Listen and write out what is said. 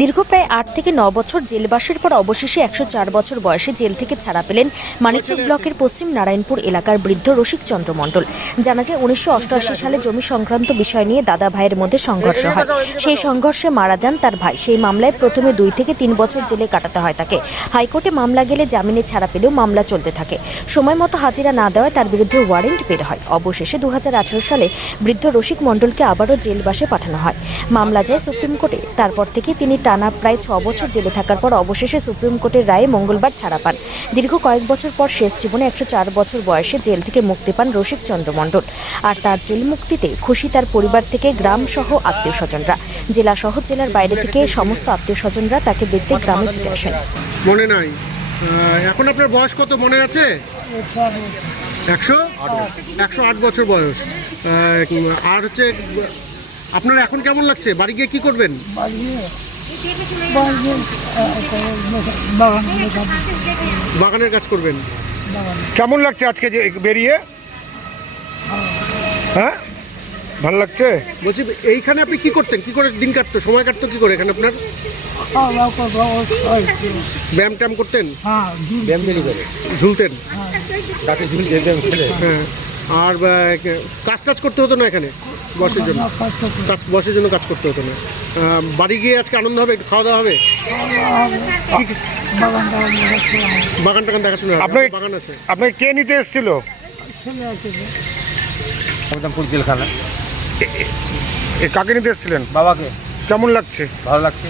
দীর্ঘ প্রায় ৮ থেকে ৯ বছর জেলবাসের পর অবশেষে ১০৪ বছর বয়সে জেল থেকে ছাড়া পেলেন মানিকচক ব্লকের পশ্চিম নারায়ণপুর এলাকার বৃদ্ধ রসিক চন্দ্র মণ্ডল। জানা যায় ১৯৮৮ সালে জমি সংক্রান্ত বিষয় নিয়ে দাদা ভাইয়ের মধ্যে সংঘর্ষ হয়। সেই সংঘর্ষে মারা যান তার ভাই। সেই মামলায় প্রথমে ২ থেকে ৩ বছর জেলে কাটাতে হয় তাকে। হাইকোর্টে মামলা গেলে জামিনে ছাড়া পেলেও মামলা চলতে থাকে। সময় মতো হাজিরা না দেওয়ায় তার বিরুদ্ধে ওয়ারেন্ট বের হয়। অবশেষে ২০১৮ সালে বৃদ্ধ রসিক মণ্ডলকে আবারও জেলবাসে পাঠানো হয়। মামলা যায় সুপ্রিম কোর্টে। তারপর থেকে তিনি টানা প্রায় ৬ বছর জেলে থাকার পর অবশেষে সুপ্রিম কোর্টের রায়ে মঙ্গলবার ছাড়া পান। দীর্ঘ কয়েক বছর পর শেষ জীবনে ১০৪ বছর বয়সে জেল থেকে মুক্তি পান রসিক চন্দ্র মণ্ডল। আর তার জেল মুক্তিতে খুশি তার পরিবার থেকে গ্রাম সহ আত্মীয় স্বজনরা। জেলা সহ জেলার বাইরে থেকে সমস্ত আত্মীয় স্বজনরা তাকে দেখতে গ্রামে ছুটে আসেন। মনে নাই এখন আপনার বয়স কত মনে আছে? ১০৮ বছর বয়স। আর হচ্ছে আপনার এখন কেমন লাগছে? বাড়ি গিয়ে কি করবেন? বাগানের কাজ করবেন। কেমন লাগছে আজকে যে বেরিয়ে? হ্যাঁ, ভালো লাগছে। বলছি এইখানে আপনি কি করতেন? কি করে দিন কাটতো, সময় কাটতো কি করে এখানে আপনার? ব্যায়াম ট্যাম করতেন? ঝুলতেন? হ্যাঁ। আর কাজ টাজ করতে হতো না এখানে বসের জন্য? বসের জন্য কাজ করতে হতো না। বাড়ি গিয়ে আজকে আনন্দ হবে, খাওয়া দাওয়া হবে, বাগান টাগান দেখাশোনা হবে? আপনাকে বাগান আছে? আপনাকে কে নিতে এসেছিল? জেলখানা। কাকে নিতে এসেছিলেন? বাবাকে। কেমন লাগছে? ভালো লাগছে।